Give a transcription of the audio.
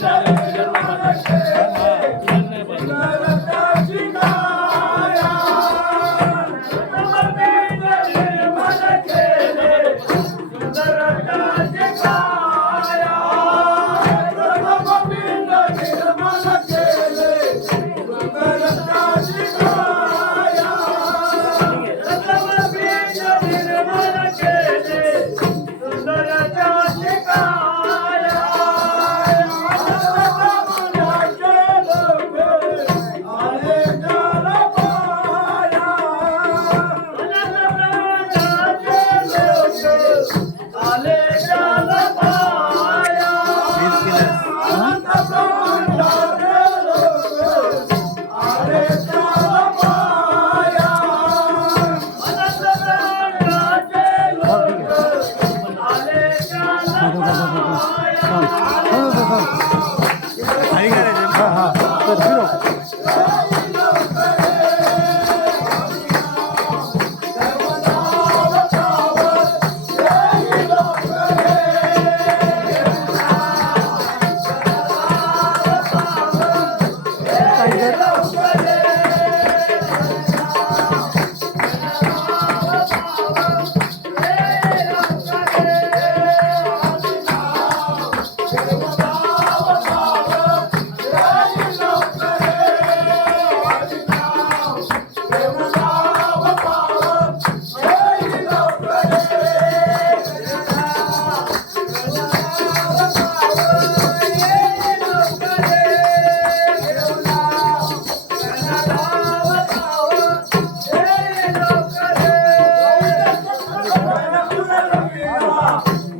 Thank you. হ্যাঁ হ্যাঁ Baba.